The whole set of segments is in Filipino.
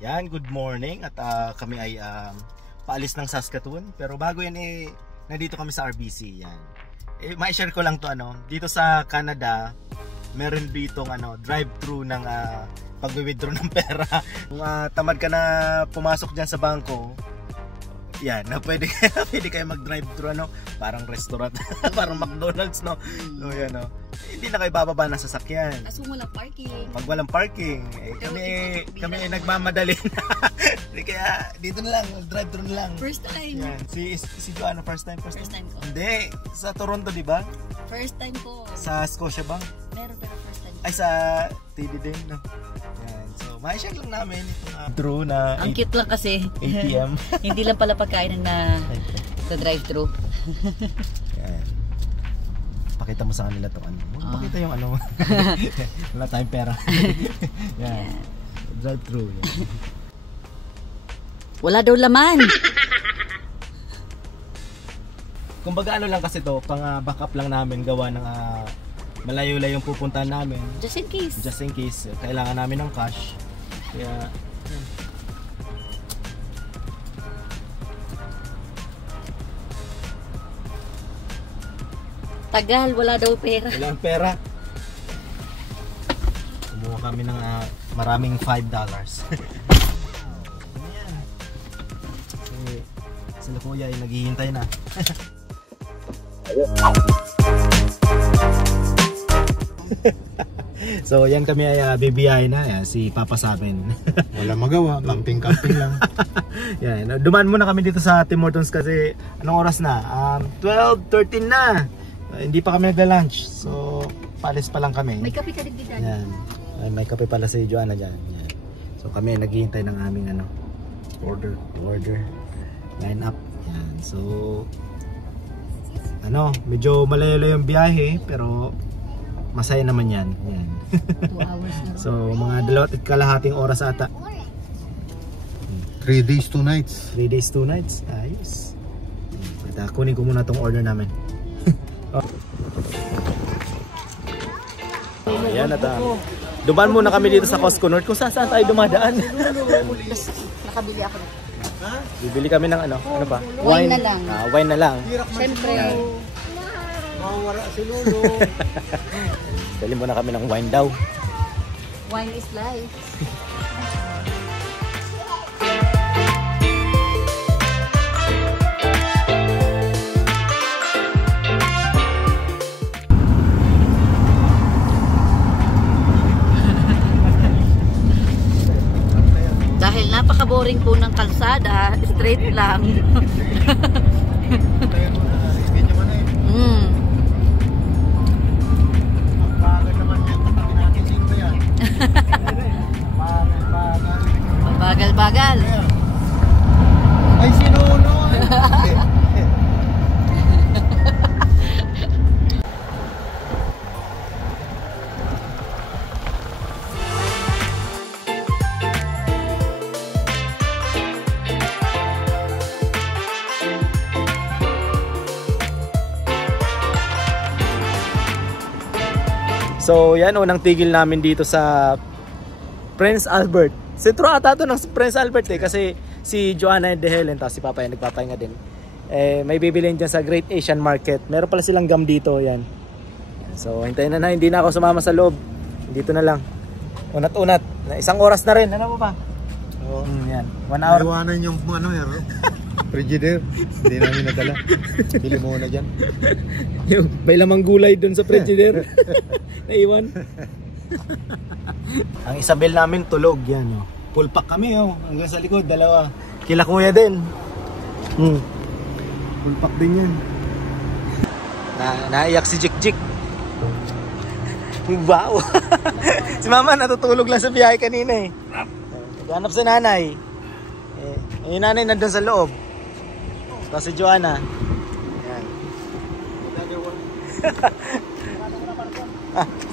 Yan, good morning at kami ay paalis ng Saskatoon. Pero bago yan nandito kami sa RBC. Yan. Ma-share ko lang to dito sa Canada, meron ditong drive-thru ng pag-withdraw ng pera. Kung tamad ka na pumasok diyan sa bangko, yan, pwede kayo mag-drive-thru parang restaurant, parang McDonald's yan hindi na kayo bababa ng sasakyan. Kaso walang parking. Pag walang parking, kami ay nagmamadali na. Kaya dito na lang, drive-thru na lang. First time. Yan. Si Joanna, first time ko. Hindi, sa Toronto, di ba? First time ko. Sa Scotiabank? Meron pero first time. Ay, sa TD din, no? Yan. So, ma-share lang namin itong thru na ang cute lang kasi. ATM. Hindi lang pala pagkain na sa drive-thru. Yan. Pakita mo sa kanila itong pakita yung wala tayong pera. Yan. Drive-thru. Yan. Wala daw laman. Kumbaga lang kasi to, pang backup lang namin gawa ng malayo-layong pupuntahan namin. Just in case. Just in case. Kailangan namin ng cash. Kaya, yan. Tagal, wala daw pera. Walang pera. Kumuha kami ng maraming $5. Ayan. Sila kuya ay naghihintay na. So yan kami ay bibiyahe na. Yan, si Papa sa amin. Wala magawa, camping lang. Yan, dumaan muna kami dito sa Tim Hortons kasi anong oras na? 12:13 na. Hindi pa kami nagla-lunch. So paalis pa lang kami. May kape ka din dyan. Yan. May kape pala si Joanna dyan. Yan. So kami naghihintay ng aming order. Line up. Yan. So medyo malayo yung biyahe pero masaya naman yan. Yan. 2 hours na. So mga 2.5 oras ata. 3 days, 2 nights. 3 days, 2 nights. Ayos. At kunin ko muna tong order namin. Ayan at dumaan muna kami dito sa Costco North kung saan tayo dumadaan. Nakabili ako. Bibili kami ng ano ba? Wine na lang. Wine na lang. Siyempre. Mawara si Lolo. Dali muna kami ng wine daw. Wine is life. Dahil napaka-boring po ng kalsada, straight lang. Bagal-bagal. Ay, si Lolo. So yan, unang tigil namin dito sa Prince Albert. Sentro ata to ng Prince Albert kasi si Joanna and Helen tapos si Papa yan nagpapahinga din. May bibilin dyan sa Great Asian Market. Meron pala silang gum dito, yan. So hintayin na, hindi na ako sumama sa loob. Dito na lang. Unat-unat. 1 oras na rin. Ano ba? Oo. Yan. 1 hour. Iwanan yung frigidaire. Hindi namin nadala. Bili mo na dyan. May lamang gulay dun sa frigidaire. Naiwan. Ang Isabel namin tulog yan. Full pack kami hanggang sa likod, 2. Kila kuya din. Full pack din yan. Naiyak si Jik. Wow. Si mama natutulog lang sa biyahe kanina naghanap sa nanay. Yung nanay nandun sa loob. Tapos si Joanna. Yan.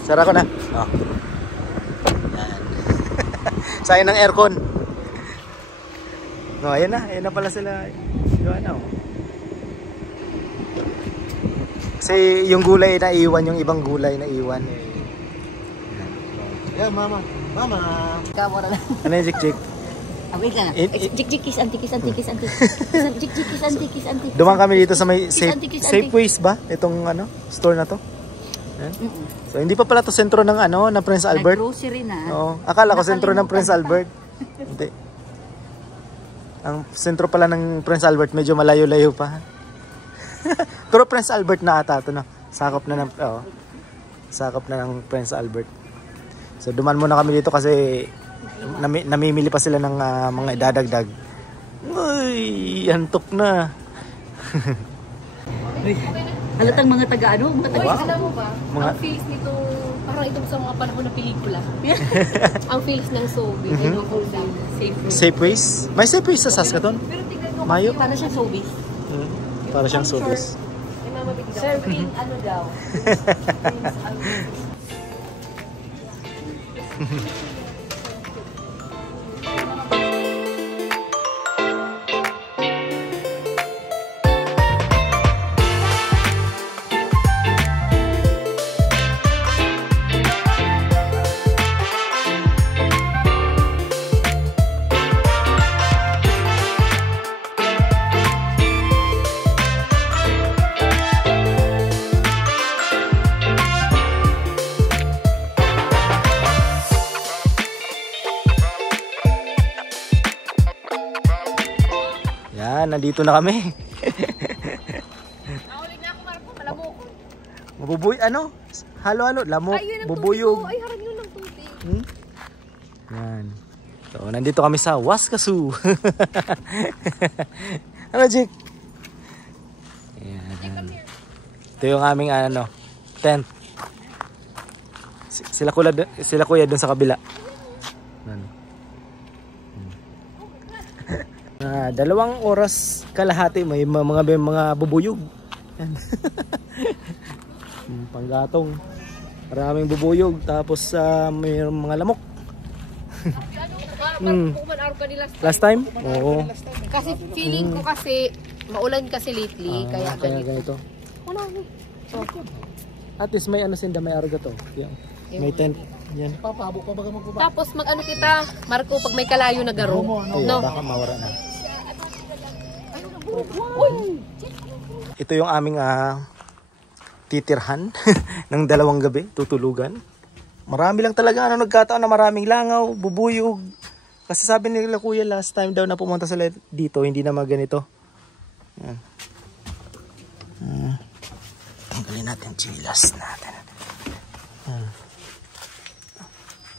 Sara ko na. Yan. Sayang ng aircon. Ayan na pala sila. Joanna. Kasi yung gulay na iwan, yung ibang gulay na iwan. Yeah, mama. Mama. Kamera lang. Ano yung Jik? Wait lang. Jik-jik, anti. Jik-jik, anti. Dumaan kami dito sa may Kiss, anti, kiss, anti. Safeways ba? Itong store na to. Yan. So hindi pa pala to sentro ng ng Prince Albert. Nag-grocery na. Oo. Akala ko sentro ng Prince Albert. Hindi. Ang sentro pala ng Prince Albert medyo malayo-layo pa. Pero Prince Albert na ata ito, no? Sakop na ng Prince Albert. So duman muna kami dito kasi namimili pa sila ng mga idadagdag. Uy, antok na. Halatang mga taga mga taga. Wow. Alam mo ba, ang feels nito, parang ito sa mga panahon na pelikula. Ang feels ng Sobe, Safeways? May Safeways sa Saskatoon? Pero tignan mo, Mayo? Para siya showbiz. Para siyang Sobeys. serving ano daw. Yan, nandito na kami. Naulig na ako, Marco, malamok. Mabubuy, halo-halo, lamok, Ay, yun ang bubuyog. tubig ko. Ay, harap yun ng tubig. Yan. So, nandito kami sa Waskasu. Ano, Jake? Yan. Ito yung aming tent. Sila kuya dun sa kabila. Yan. 2 oras kalahati may mga bubuyog. Yan. Panggatong. Maraming bubuyog tapos may mga lamok. Last time? Oo. Kasi feeling ko kasi, maulan kasi lately, kaya ganito. Wala ko. At least may sinda, may arga to. Yan. May tent. Yan. Tapos mag-ano kita, Marco, pag may kalayo na garo. No? Baka mawara na. Ito yung aming titirhan ng 2 gabi, tutulugan. Marami lang talaga nagkataon na maraming langaw, bubuyog. Kasi sabi nila kuya last time daw na pumunta sila dito, hindi na maganito. Yan. Tanggalin natin chilas natin. Yan.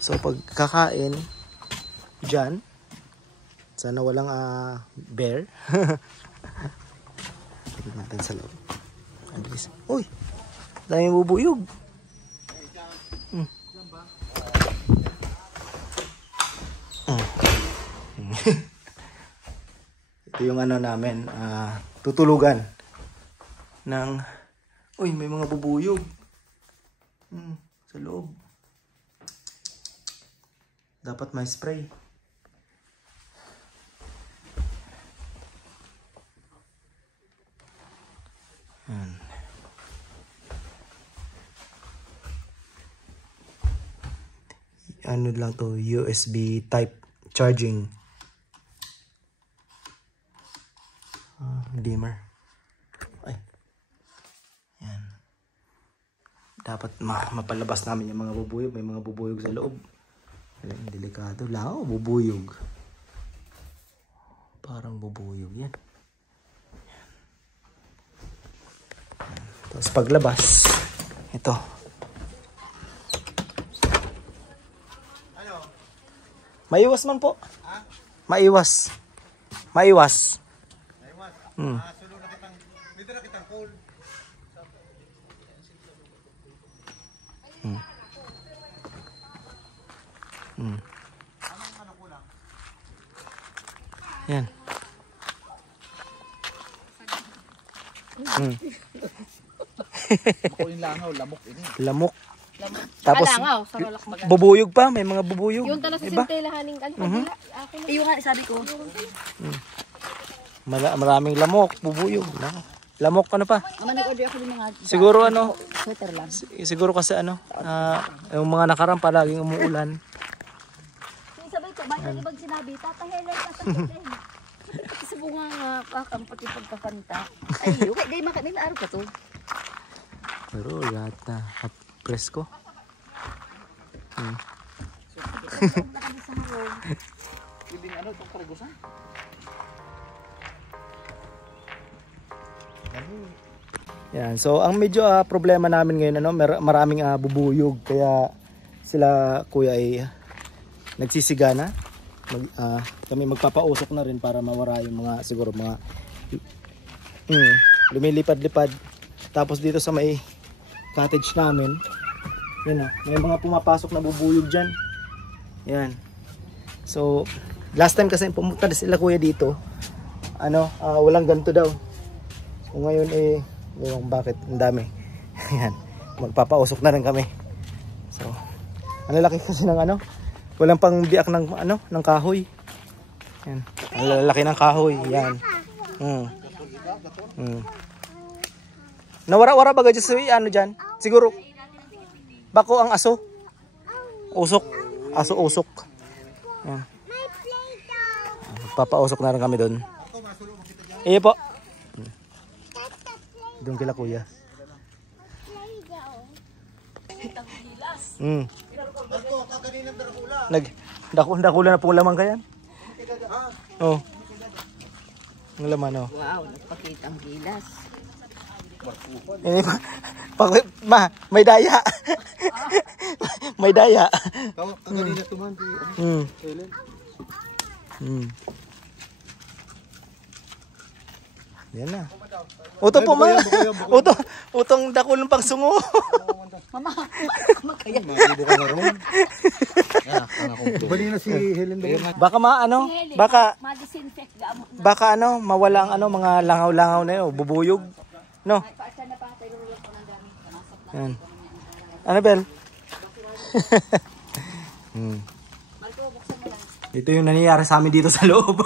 So pag kakain dyan, sana walang bear. Tignan natin sa loob. Uy! Daming bubuyog. Ito yung namin, tutulugan ng, uy, may mga bubuyog sa loob. Dapat may spray. Ano lang to, USB type charging. Dimmer. Ay. Yan. Dapat mapalabas namin yung mga bubuyog. May mga bubuyog sa loob. Ayan, delikado. Lao, bubuyog. Parang bubuyog yan. Tapos paglabas, ito. Maiwas man po. Ha? Maiwas. Maiwas. Dito na kitang cold. Yan. Ako yung langaw, lamok ini. Lamok. Tapos Alangaw, sa rolak baga. bubuyog pa, may mga bubuyog. Yung tala sa Diba? sintelahaning ano, akin na. Yung nga, sabi ko. Maraming lamok, bubuyog. Lamok ano pa? Mama, nag-order ako ng mga Siguro sweater lang. siguro kasi yung mga nakaraan palaging umuulan. Sabay ka Basta ibang sinabi, Tata Helen, Tata Helen. Sa bunga nga, kakang pati pagkakanta. Ay, okay, gay makanila, araw ka to. Pero lahat na presko. Ibig ano itong karagusan? Yan. So ang medyo problema namin ngayon ano, maraming bubuyog kaya sila kuya ay nagsisigana. Kami magpapausok na rin para mawara yung mga siguro mga lumilipad-lipad. Tapos dito sa may cottage namin, yan may mga pumapasok na bubuyog diyan. Yan. So last time kasi pumunta sila kuya dito, walang ganito daw. So ngayon yung bakit ang dami. Ayan, magpapausok na rin kami. So, ang lalaki kasi ng walang pang biak ng ng kahoy. Ayan, ang lalaki ng kahoy. Yan. Nawara-wara ba gadyo sa dyan? Siguro bako ang aso. Usok. Aso usok. Ayan. Magpapausok na rin kami doon. Iyo po. Doon kila kuya. Dakula na pong laman kayan. Oh. Ang laman Wow, nagpakita ang gilas. Ini may daya. May daya. Kanina tuman. Yan na. Uto po ma. Utong dakulong pang sungo. Mama, makaya. Malibo ka na ron. Bali na si Helen. Baka baka Ma-disinfect gamot na. baka mawala ang mga langaw-langaw na yun, bubuyog. No. Paasa na pa tayo ko ng dami. Yan. Annabel. Ito yung nangyayari sa amin dito sa loob.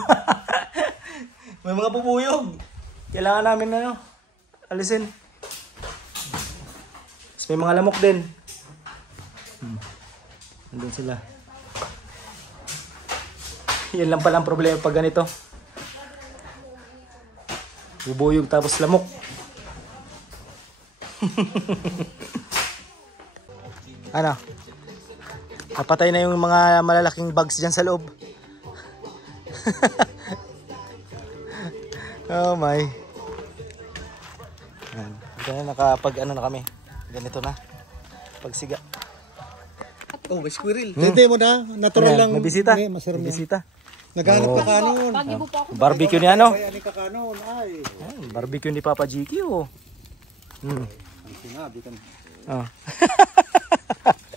May mga bubuyog. Kailangan namin alisin. Tapos may mga lamok din. Nandun sila. Yan lang pala ang problema pag ganito. Bubuyog tapos lamok. Napatay na yung mga malalaking bugs dyan sa loob. Oh my. Ganyan nakapag na kami. Ganito na. Pagsiga. Oh, may squirrel. Hindi mo na. Natural lang. May bisita. May bisita. Naghanap ka kanon. Barbecue ni Kaya ni kakanon. Ay. Barbecue ni Papa GQ. Sinabi ka.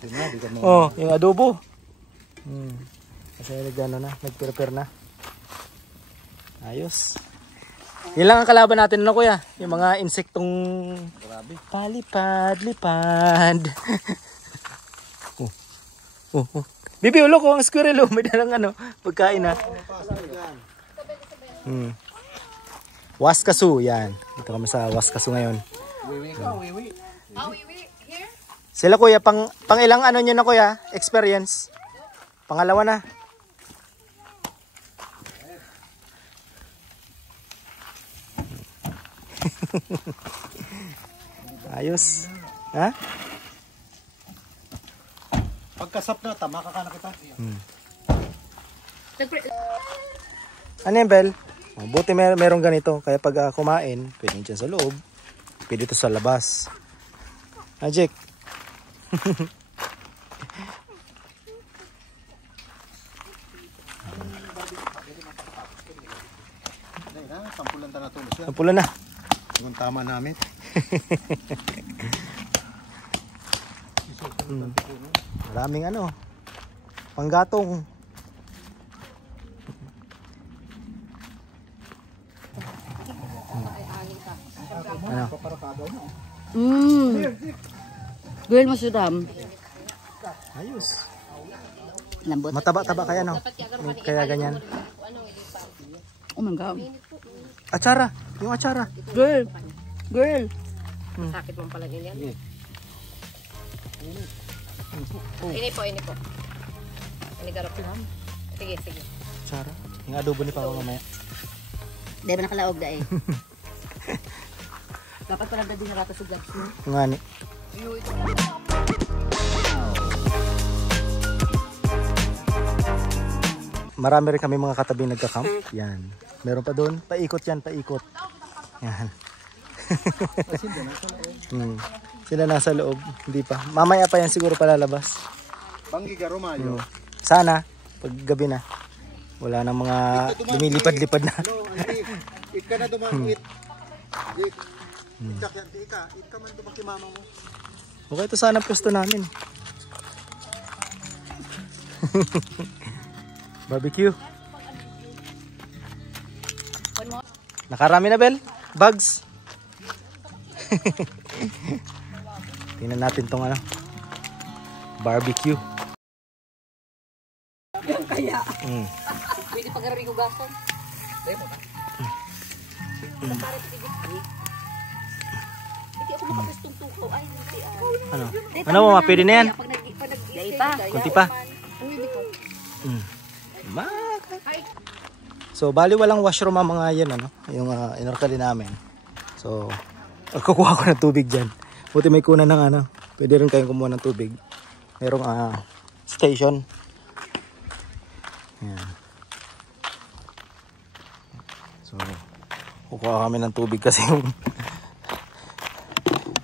Sinabi ka. Yung adobo. Kasi nag-prepare na. Ayos. Yan lang ang kalaban natin kuya. Yung mga insektong palipad-lipad. Bibi, ulo ko ang squirrel. May dalang pagkain na. Waskasu, yan. Dito kami sa Waskasu ngayon. Wiwi. Here? Sila kuya, pang ilang nyo na kuya? Experience? Pangalawa na. Ayos. Ha? Pagkasap na, tama ka na kita. Ano yan, Bel? Buti merong ganito. Kaya pag kumain, pwede dyan sa loob. Pwede ito sa labas. Magic. Sampulan ta na ito. Sampulan na. Yung tama namin. Maraming panggatong. Girl, masudam. Ayos. Lambot. Mataba-taba kaya kaya ganyan. Oh my God. Atsara. Yung atsara. Girl. Sakit mo pala din yan. Ini po. Ini garap lang. Sige, sige. Tsara. Yung adobo ni Papa mamaya. Di ba nakalaog da eh. Dapat pala din narata sa vlogs mo. Nga ni. Marami rin kami mga katabing nagka-camp. Yan. Meron pa doon. Paikot yan, paikot. Yan. Sila nasa loob. Hindi pa. Mamaya pa yan siguro palalabas. Panggigaro mayo. Sana. Pag gabi na. Wala nang mga lumilipad-lipad na. It ka na dumangit. It ka man dumaki mama mo. Okay, ito sana pwesto namin. Barbecue. Nakarami na, Bel? Bugs? Tingnan natin tong ano. Barbecue. Yung kaya. Pwede pag-arabi ko gasan. Hindi ako makapistong tukaw. Ay, hindi Ano? Ano mo, pwede na yan? Dahil pa. Kunti pa. So, bali walang washroom ang mga yan, ano? Yung inorkali namin. So, kukuha ko ng tubig dyan. Buti may kunan ng ano. Pwede rin kayong kumuha ng tubig. Merong station. Yan. So, kukuha kami ng tubig kasi yung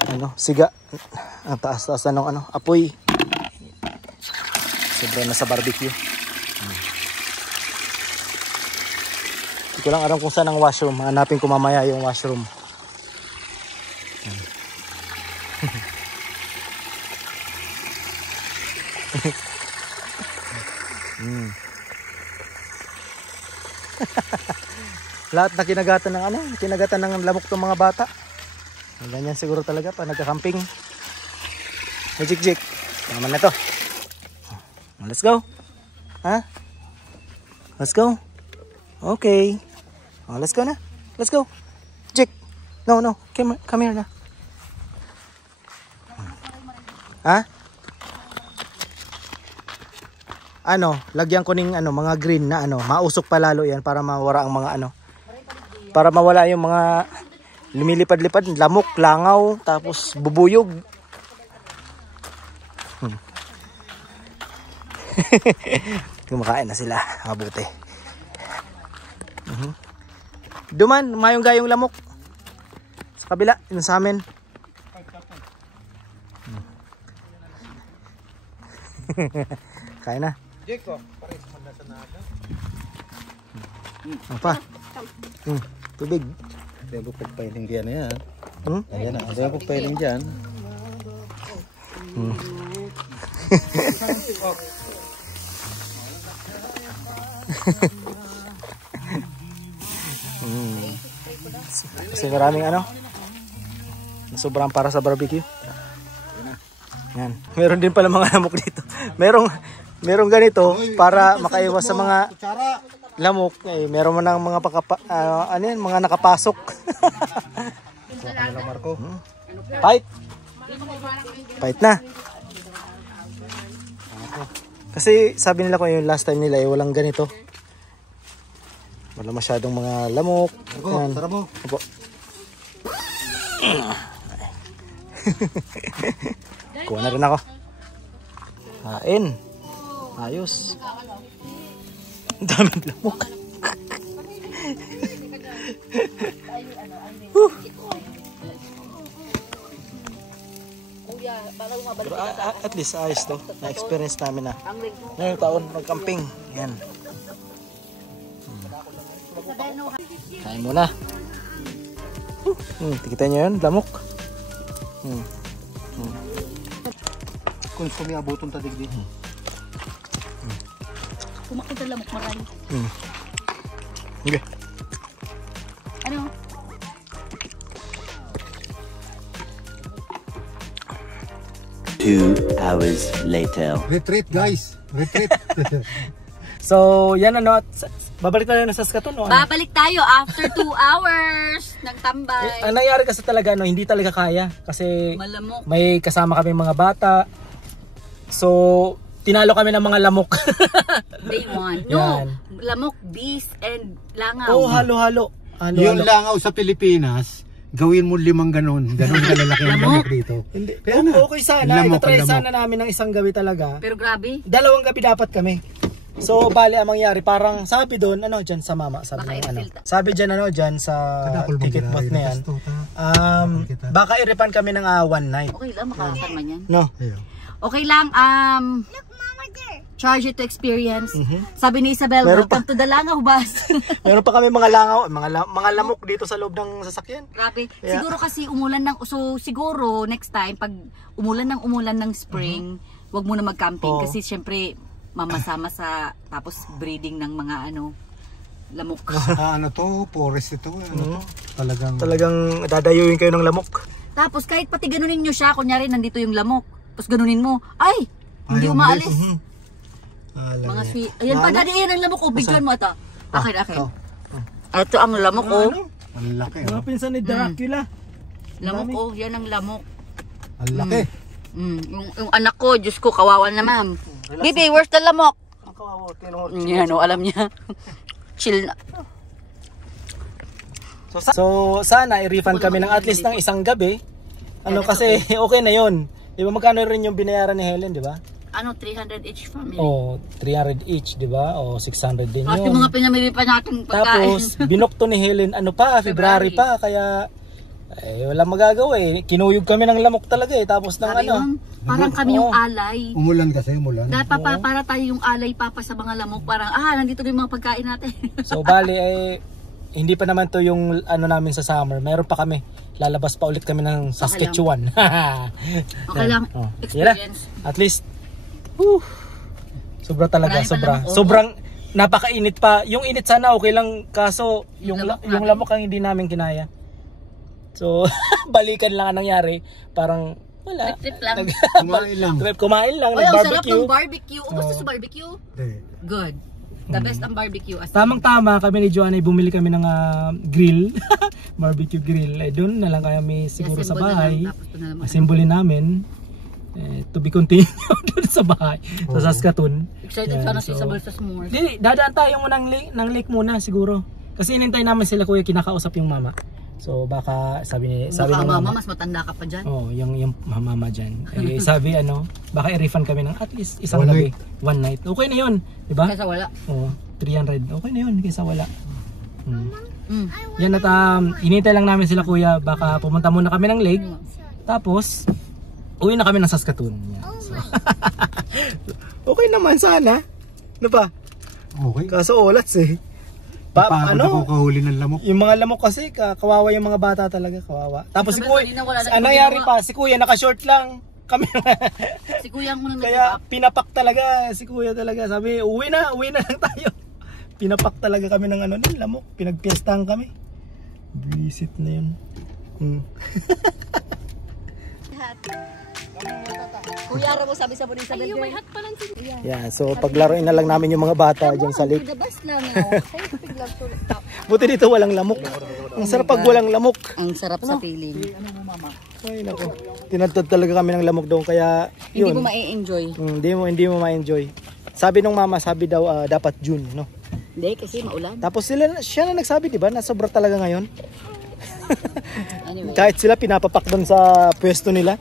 ano, siga. Ang taas-taas na ng ano, apoy. Sobra na sa barbecue. Hindi ko lang alam kung saan ang washroom. Hanapin ko mamaya yung washroom. Lahat na kinagatan ng ano, kinagatan ng lamok ng mga bata. Ganyan siguro talaga pa nagka-camping. Jik-jik. Naman na to. Let's go. Ha? Let's go. Okay. Oh, let's go na. Let's go. Jik. No. Come here na. Ha? Ano, lagyan ko ng ano, mga green na ano, mausok pa lalo 'yan para mawala ang mga ano. Para mawala yung mga lumilipad-lipad, lamok, langaw, tapos bubuyog. Kumakain na sila, mabuti. Duman, mayong gayong lamok. Sa kabila, yun sa amin. Kain na. Jeko, pares man na sa nada. Apa? Tubig. Debo pagpailing diyan yan. Ayan na, debo pagpailing diyan. Kasi maraming ano, sobrang para sa barbecue. Yan. Meron din pala mga lamok dito. Merong ganito para makaiwas sa mga lamok. Eh, meron man ng mga ano yan, mga nakapasok. Marco. Fight. Fight na. Kasi sabi nila ko yung last time nila walang ganito. Wala masyadong mga lamok. Yan. Tara mo. Opo. Kuha na rin ako. Kain. Ayos. Ang daming lamok. Pero at least ayos to. Na-experience namin na. Ngayong taon, nag-camping. Yan. Kain muna. Tikita nyo yun, lamok. Konsumi abuton tadig dito. Kumakit sa lamok marami. Okay. Ano? Two hours later. Retreat guys. Retreat. So, yan ano. Babalik tayo na sa Saskatoon. No? Babalik tayo after 2 hours ng tambay. Ang nangyari kasi talaga, no, hindi talaga kaya. Kasi Malamok. may kasama kami mga bata. So, tinalo kami ng mga lamok. Day 1. Yan. No, lamok, bees, and langaw. Oo, halo-halo. Yung langaw sa Pilipinas, gawin mo 5 ganon. Ganon kalalaki ang lamok dito. Hindi. Kaya na. Okay sana. Lamok, Itatry lamok. sana namin ng isang gabi talaga. Pero grabe. 2 gabi dapat kami. So, bali ang mangyari, parang sabi doon, dyan sa mama, sabi Baka ng i-refilter. Sabi dyan sa Kadakol mo ticket dyan, booth na yan, request to, ta. baka i-refund kami ng 1 night. Okay lang, makakasal man yan. No? Ayun. Okay lang, charge it to experience. Sabi ni Isabel, Meron welcome to the Langaw bus. Meron pa kami mga langaw, mga lamok dito sa loob ng sasakyan. Grabe. Yeah. Siguro kasi umulan so siguro next time, pag umulan ng spring, wag mo na mag-camping Oo. kasi syempre mamasa-masa tapos breeding ng mga lamok. Ano to? Forest ito. Ano to? Talagang dadayuin kayo ng lamok. Tapos kahit pati ganunin nyo siya, kunyari nandito yung lamok, tapos ganunin mo, ay, hindi Ayaw umaalis. Alam Mga niya. sweet. Ayan pa, daddy, yan ang lamok. O, bigyan mo ito. Akin. ito. Ito ang lamok, oh. Ang laki. Mga Oh. pinsan ni Dracula. Lamok, oh. Yan ang lamok. Ang laki. Yung anak ko, Diyos ko, kawawa naman. Bibi, where's the lamok? Ang kawawa, tinuhod. Yan, oh, alam niya. Chill na. So sana i-refund kami ng at least ng isang gabi. Kasi okay na 'yon. 'Di ba magkano rin yung binayaran ni Helen, 'di ba? 300 each family. Oh, 300 each, 'di ba? O 600 din At 'yun. yung mga pinamili pa natin pagkain. Tapos binokto ni Helen February pa kaya wala magagawa eh. Kinuyog kami ng lamok talaga eh. Tapos ng Sabi yun, parang kami yung alay. Umulan kasi, umulan. Para tayo yung alay papa sa mga lamok. Parang, nandito rin mga pagkain natin. So bali hindi pa naman to yung namin sa summer. Meron pa kami. Lalabas pa ulit kami ng Saskatchewan. Okay lang. Yan na. Experience. At least sobra talaga, Marami pa sobra. lamok. Sobrang napakainit pa. Yung init sana okay lang kaso yung lamok ang hindi namin kinaya. So balikan lang ang nangyari. Parang wala. Trip lang. Kumain lang. Kumain lang, Ang sarap nag-barbecue. ng barbecue. Gusto sa barbecue? Good. The best ang barbecue. Tamang-tama kami ni Joanna ay bumili kami ng grill. Barbecue grill. Doon na lang kami siguro sa bahay. Assemble namin. To be continued doon sa bahay. Sa Saskatoon. Excited sana si Isabel sa s'mores. Hindi, dadaan tayo ng lake muna siguro. Kasi inintay namin sila kuya, kinakausap yung mama. So baka sabi ng mama, mas matanda ka pa dyan. Oh, yung mama diyan. Sabi baka i-refund kami ng at least isang gabi, 1 night. Okay na 'yon, 'di ba? Kaysa wala. Oh, 300. Okay na 'yon kaysa wala. Yan at inintay lang namin sila kuya, baka pumunta muna kami ng lake. Tapos uwi na kami ng Saskatoon. Yan. So, okay naman sana. Ano ba? Okay. Kaso olats eh. Pagod ako kahuli ng lamok. Yung mga lamok kasi, kawawa yung mga bata talaga, kawawa. Tapos si Sabi, Kuya, kanina wala na nangyari ginawa. pa, si Kuya naka-short lang. Kami Si kuya ang unang kaya pinapak talaga si Kuya talaga. Sabi, uwi na lang tayo. Pinapak talaga kami ng ng lamok. Pinagpiestahan kami. Visit na yun. Kuya mo sabi sa Bonisa Ay, may hat pa lang si Yeah, so paglaruin na lang namin yung mga bata dyan sa lake. The best lang. Buti dito walang lamok. Ang sarap pag walang lamok. Ang sarap sa feeling. Ay nako. Tinatad talaga kami ng lamok doon kaya Hindi yun. mo ma-enjoy. Hindi mo ma-enjoy. Sabi nung mama, sabi daw dapat June, no? Hindi, kasi maulan. Tapos siya na nagsabi, 'di ba? Na sobra talaga ngayon. Anyway. Kahit sila pinapapak doon sa pwesto nila.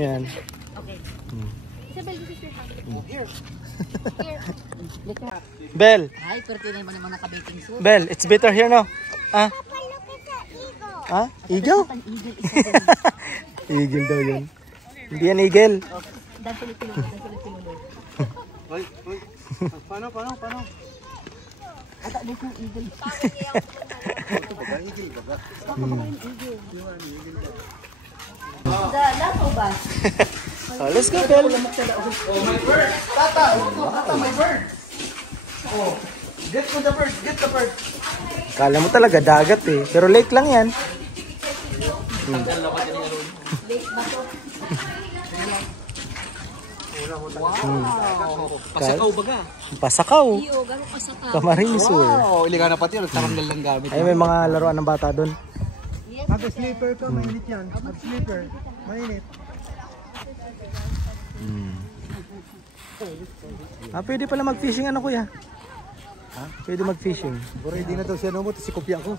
Yan. Okay. Isabel, this is your hand. Here. Bel, Ay, pero tinay mo naman naka-baking suit. Bel, it's better here, no? Ah? Ah? Eagle? Eagle daw yun. Hindi yan eagle. Paano? Langaw ba? Oh, let's go, Bel. Get the bird. Kala mo talaga dagat eh. Pero lake lang yan. Pasakaw baga. Pasakaw. Iyo, gano'n ka sa Camarinesur. Oh, ili ka na pati, nagtaranggal ng gamit. Ay, may mga laruan ng bata doon. Mag-sleeper ka, mainit yan. Mag-sleeper, mainit. Pwede pala mag-fishing ano kuya? Pwede mag-fishing. Bro, hindi na daw siya mo, si kopya ko.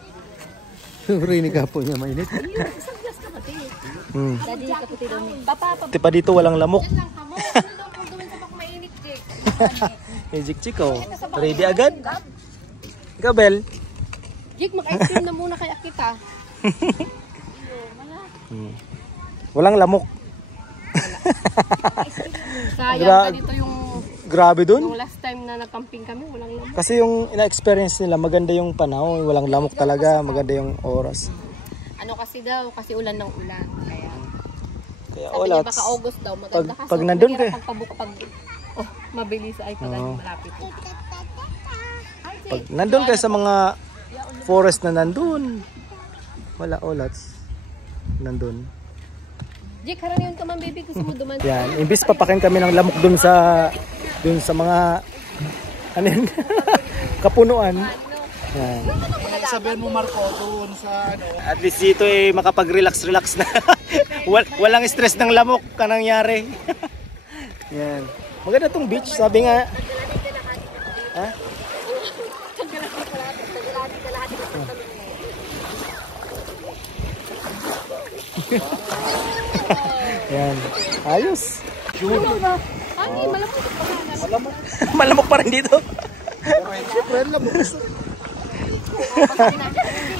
Bro, inikapo niya mainit. Sunglass ka pati. Daddy, kaputi daw ni. Papa, Tipa dito walang lamok. Yan lang kamo. Ano daw kung gawin sa bak mainit, Jake? Jik oh. Ready agad? Ikaw, Bel? Jake, mag-ice cream na muna kaya kita. Walang lamok. Sayang pa dito yung Grabe dun. last time na nag-camping kami, walang lamok. Kasi yung ina-experience nila, maganda yung panahon. Walang lamok talaga, maganda yung oras. Ano kasi daw, kasi ulan ng ulan. Kaya Kaya sabi wala. niya baka August daw, maganda kasi. Pag nandun mahirap ka. pag mabilis ay pag malapit. Pag nandun kayo sa mga forest na nandun, wala olats. Nandun. Jake, harang yun ka man, baby. Gusto mo duman. Yan, imbis papakin kami ng lamok dun sa mga ano yun? Kapunuan. Yan. Sabihin mo Marco doon sa ano. At least dito eh makapag-relax na. Walang stress ng lamok ka nangyari. Yan. Maganda tong beach, sabi nga. Ha? Yan. Ayos. Ano ba? Ay, malamot pa nga. Malamok pa rin dito.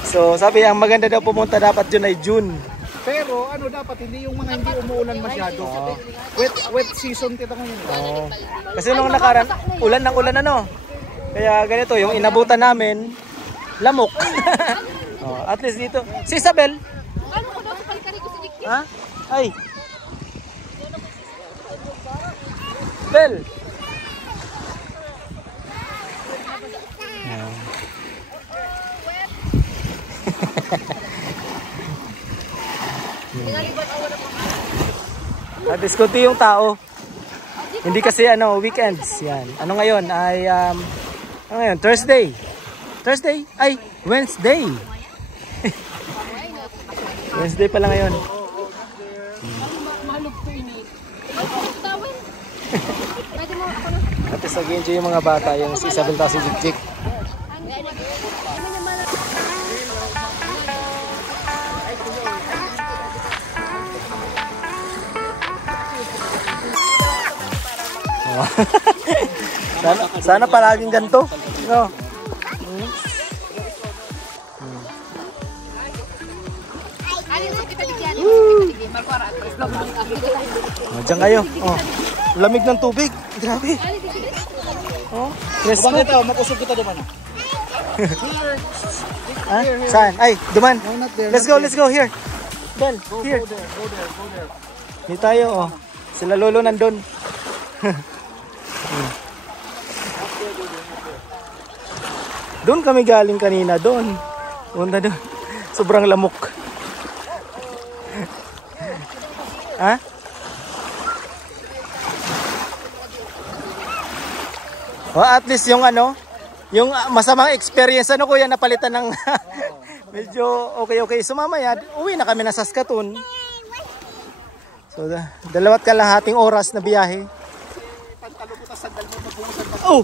So, sabi ang maganda daw pumunta dapat dyan ay June. Pero ano dapat hindi yung mga hindi umuulan masyado. Wet season kita ngayon. Oh. Kasi nung nakaraan, ulan ng ulan ano. Kaya ganito, yung inabutan namin, lamok. Oh, at least dito. Si Isabel. Ano ko daw sa kalkari ko si Dick? Ha? Ay. Bel. At least kunti yung tao. Hindi kasi ano, weekends. Yan. Ano ngayon ay ano ngayon? Thursday. Thursday? Ay, Wednesday. Wednesday pala ngayon. Malog ko ini. Tawin. Pwede mo ako na. At least nag-enjoy yung mga bata, yung si Isabel ta si Jik. sana palaging ganito. No. Diyan kayo. Oh. Lamig ng tubig. Grabe. Oh. Yes. Mag-usog kita duman. Ha? Saan? Ay, duman. Let's go here. Bel, here. Go there. Dito tayo, oh. Sila lolo nandun. Doon kami galing kanina, doon. Punta doon. Sobrang lamok. Ha? Oh, at least yung ano, yung masamang experience ano kuya napalitan ng medyo okay. So mamaya, uwi na kami na Saskatoon. So dalawat kalahating oras na biyahe. Oh.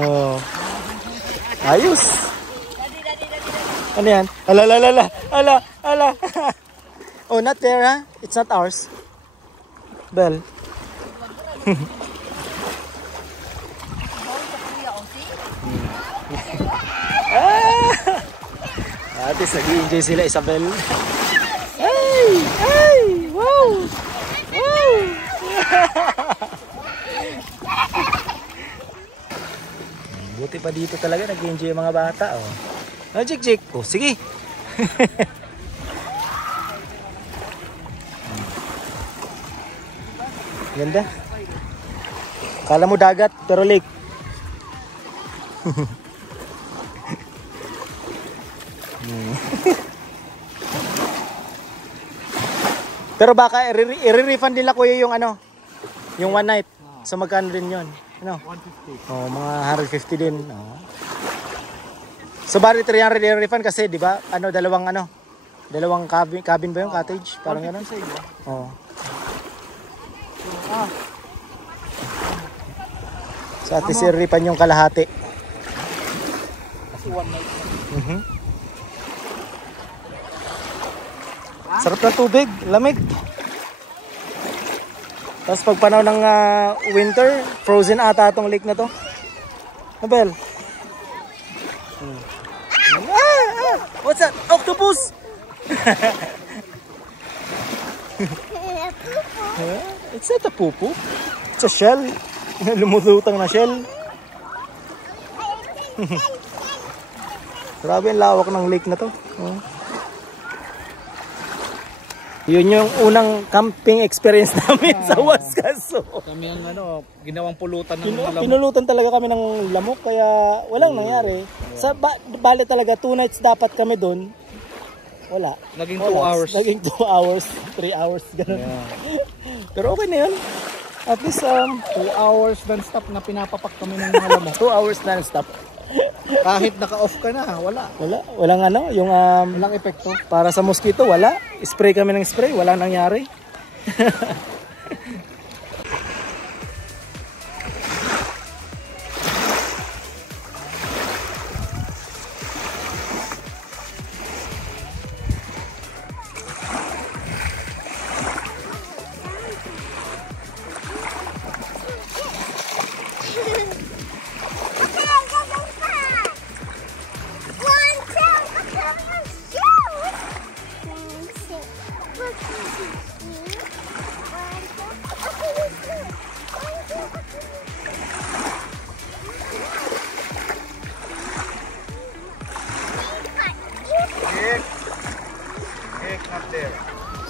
Oh. Ayos. Ano yan? Ala. Oh, not there, huh? It's not ours. Bell. At least nag-i-enjoy sila, Isabel. Ay! Wow! Buti pa dito talaga nag-enjoy yung mga bata, oh. Oh, Jik. Oh, sige. Ganda. Kala mo dagat, pero lake. Pero baka i-refund nila kuya yung ano, yung one night. So magkano din yun? Ano? 150. Oh, mga 150 din. Oh. So bali 300 i-refund kasi, di ba? Ano, dalawang ano? Dalawang cabin ba yung cottage? Parang gano'n. Oo. Sa Ate Siri pa yung kalahati. Kasi one night. Sarap ng tubig, lamig. Tapos pag panahon ng winter, frozen ata itong lake na to. Nabel? What's that? Octopus! It's not a pupu. It's a shell. Lumulutang na shell. Grabe ang lawak ng lake na to. Yun yung unang camping experience namin sa Waskaso. Kami ang ginawang pulutan ng lamok. Pinulutan talaga kami ng lamok kaya walang nangyari. Sa bale talaga 2 nights dapat kami doon. Wala. Naging 2 hours. Naging 2 hours, 3 hours ganun. Yeah. Pero okay na yun. At least 2 hours non-stop na pinapapak kami ng mga lamok. 2 hours non-stop. Kahit naka-off ka na, wala. Walang yung walang epekto. Para sa mosquito, wala. Spray kami ng spray, walang nangyari.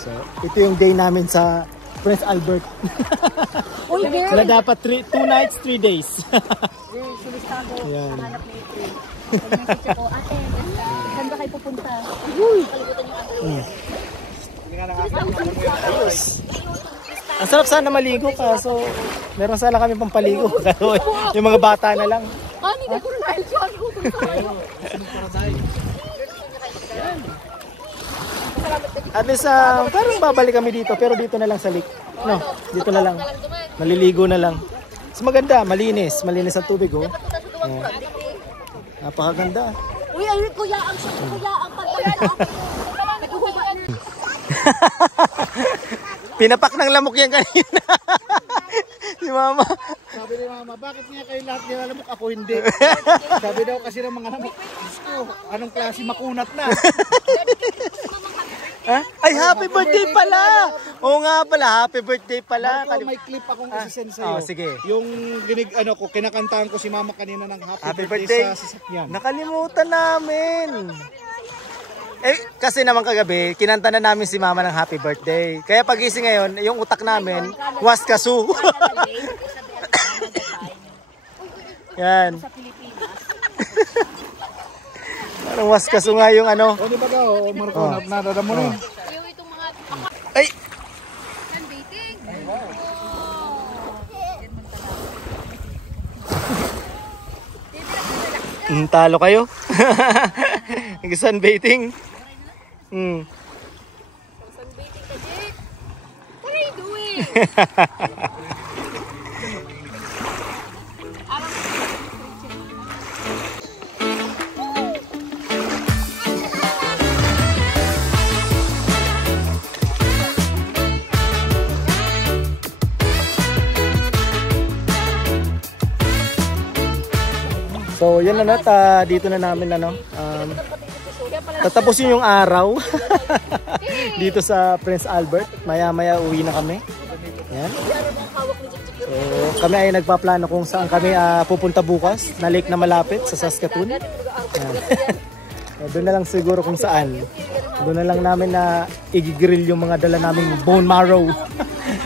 So, ito yung day namin sa Prince Albert. Uy, girl! Sila dapat 2 nights, 3 days. Yan. Yan. Hanap ni Ate. Pag-message ako, ate, saan ba kayo pupunta? Kalimutan yung Ayos. Ang sarap sana maligo kaso meron sana kami pampaligo. Yung mga bata na lang. Hindi ko na dahil siya. At least parang babalik kami dito pero dito na lang sa lake. No, dito na lang. Maliligo na lang. Mas maganda, malinis ang tubig oh. Napakaganda. Uy, ay, kuya, ang pagkakala. Naghuhuba na. Pinapak ng lamok yan kanina. Si Mama. Sabi ni Mama, bakit niya kayo lahat nilalamok? Ako hindi. Sabi daw kasi ng mga lamok, Diyos ko, anong klase makunat na? Ay, happy birthday pala! Oo nga pala, happy birthday pala. Marco, may clip akong isisend sa'yo. Sige. Yung kinakantahan ko si Mama kanina ng happy birthday sa sasakyan. Nakalimutan namin. Kasi naman kagabi, kinanta na namin si Mama ng happy birthday. Kaya pagising ngayon, yung utak namin, Waskasu. Yan. Parang Waskasu nga yung ano. O di ba daw, Marco, nadadam mo rin. Yung itong mga Ay! sunbathing. Talo kayo. Sunbathing. Sunbathing ka, Jake. What are you doing? So, yan na dito na namin tatapusin yung araw dito sa Prince Albert. Maya-maya uwi na kami. Yan. So, kami ay nagpaplano kung saan kami pupunta bukas na lake na malapit sa Saskatoon. Doon na lang siguro kung saan. Doon na lang namin na i-grill yung mga dala naming bone marrow.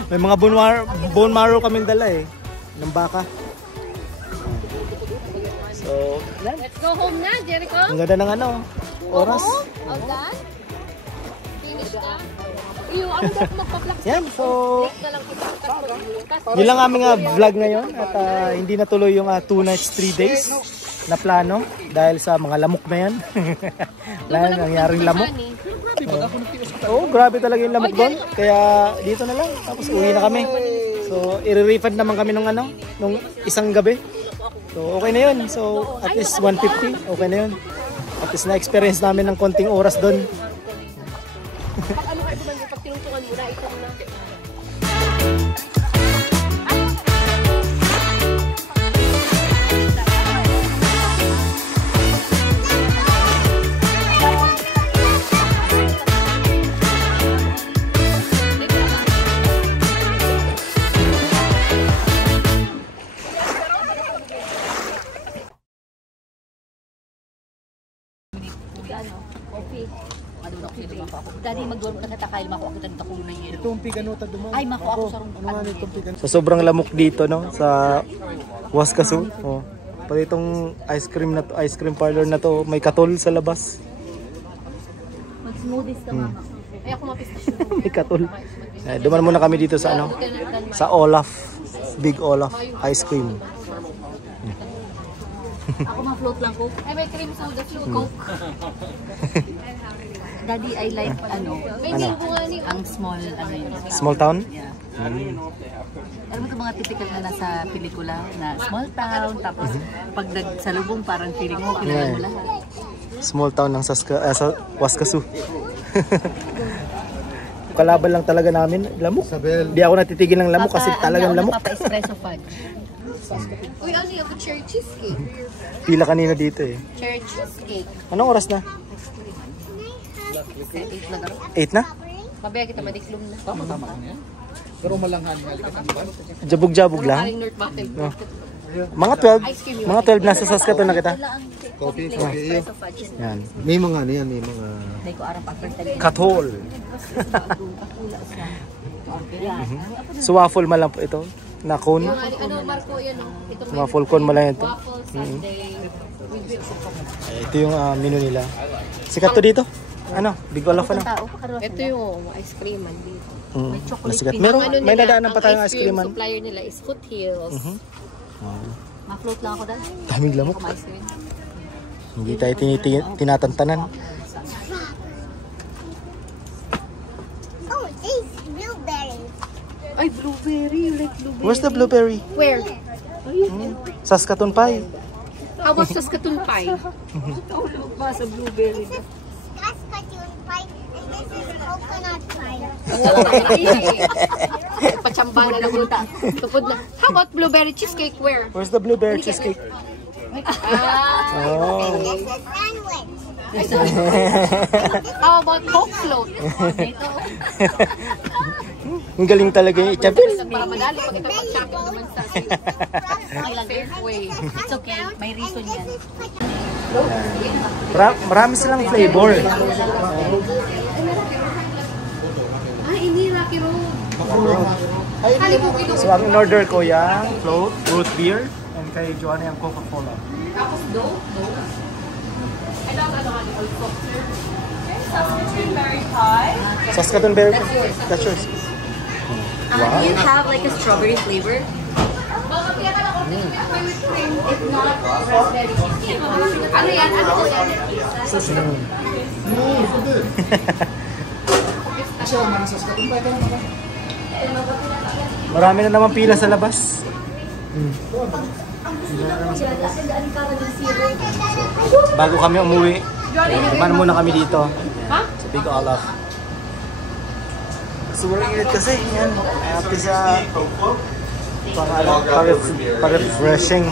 May mga bone marrow kaming dala ng baka. So, Let's go home na, Jericho. ang ganda ng oras. All done? Finish na? Yung ano daw magpa-vlog Yan, so na lang po. yun lang aming vlog ngayon at hindi natuloy yung 2 nights, 3 days na plano dahil sa mga lamok na yan. Wala nangyaring lamok. Grabe, pag ako nagtiwas ka. Oo, grabe talaga yung lamok doon. Kaya dito na lang. Tapos uwi na kami. So, i-refund naman kami nung isang gabi. So, okay na yun. So, at least 150. Okay na yun. At least na-experience namin ng konting oras doon. Pag ano kayo naman, pag tinutulungan mo na, ito na. Dali magdurog na katakay mako ako tanto ko na yelo. Itong piganota duman. Ay mako ako sa rong. Ano nga itong piganota? So, sobrang lamok dito, no? Sa Waskasu. Oh. Pati itong ice cream parlor na to, may katol sa labas. Mag-smoothies ka mama. Ay ako mapistasyon. May katol. Duman muna kami dito sa sa Olaf. Big Olaf ice cream. Ako ma-float lang ko. Ay may cream soda, Coke. Daddy I like May hindi ko nga ni ang small yun. Small town? Yeah. Alam mo ito mga typical na nasa pelikula na small town tapos pag nagsalubong parang feeling mo kilala mo lahat. Small town ng sa Waskasu. Kalaban lang talaga namin, lamok. Di ako natitigil ng lamok kasi talagang lamok. Papa-espresso fudge. Uy, ano yung cherry cheesecake? Pila kanina dito eh. Cherry cheesecake. Anong oras na? 8 na daw. 8 na? Mabaya kita madiklom na. Tama ka niya. Pero malanghan nga likat ang ban. Jabog-jabog lang. Aling North Battle. No. Mga 12. Mga 12 nasa Saskatoon na kita. Coffee. Espresso fudge. Yan. May mga ano yan, may mga... Hindi ko arang pagpantali. Katol. So waffle man lang po ito. Na cone. Yung ano, Marco, yan o. Ito may Waffle cone man lang ito. waffle sundae. Ito yung menu nila. Sikat to dito. Ano? Big Olaf ano? Tao pakaroon. Ito yung ice cream man dito. Nasikat. Meron, Ang may nila, dadaanan pa tayong ang ice cream man. supplier nila is Foothills. Ma-float lang ako dahil. Daming lamok. Ice cream. Hindi tayo tinatantanan. Oh, this blueberry. Ay, blueberry. You like blueberry? Where's the blueberry? Where? Saskatoon pie. How about Saskatoon pie? Ba sa blueberry? This is Saskatoon pie, and this is coconut pie. Pachamba na lang uta. Tupod na. How about blueberry cheesecake? Where? Where's the blueberry cheesecake? Ah. Oh. This is sandwich. How about Coke float? Ang galing talaga yung ichapin. Para madali pag ito pag-shopping naman sa Fairway. It's okay. May reason yan. Marami silang flavor. Ah, hindi Rocky Road. So ang in-order ko yung float, root beer, and kay Joanna yung Coca-Cola. Tapos dough. I don't know ano soft serve. Saskatoon berry pie. Saskatoon berry. That's yours. Do you have like a strawberry flavor? If not, raspberry cheesecake. Ano yan? Ano ko yan? Marami na naman pila sa labas. Bago kami umuwi, dumaan muna kami dito. Sa Big Olaf. Sobrang init kasi. Yan. Happy sa pa-refreshing.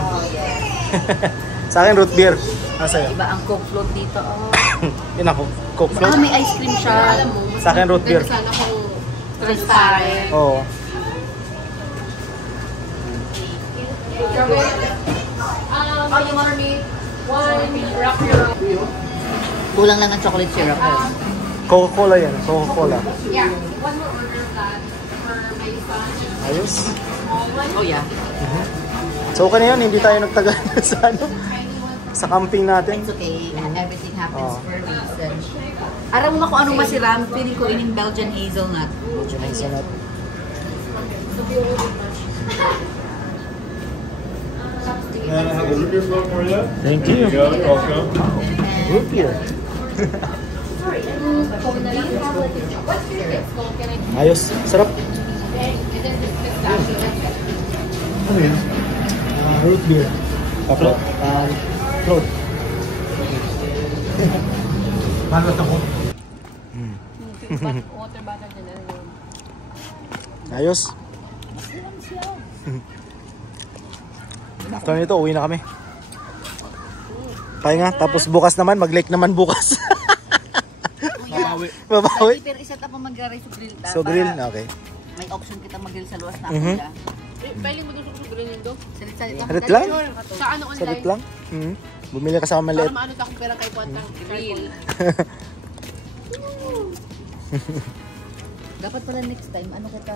Sa akin, root beer. Sa'yo? Iba ang Coke float dito. Yun ako. Coke float. May ice cream siya. Alam mo, Sa akin, root beer. sana kung transparent. Oo. Ano more me? One Rocky Road. Kulang lang ang chocolate syrup. Coca-Cola yan. Coca-Cola. Yeah. One more order of that for my son. Ayos. Oh yeah. So okay na yun. Hindi tayo nagtagal sa sa camping natin. It's okay. Everything happens Oh. for a reason. Aram mo kung anong masiram, feeling ko in Belgian hazelnut. Hazelnut. Thank you. Welcome. Root beer. Ayos, sarap. Ano yun? Root beer. Float. Float. Malot ako. Water bottle nila yun. Ayos. After nito, uwi na kami. Pahinga, tapos bukas naman, mag-lake naman bukas. Mabawi. Pero isa tapos mag-grill sa grill. So grill, okay. May option kita mag-grill sa luwas na Mhm. kuya. Pwede mo doon sa grill nindo? Salit-salit lang. Salit lang? Sa ano online? Salit lang. Bumili ka sa Para maliit. maano ka kung pera kay Puantang grill. Dapat pala next time, ano kita,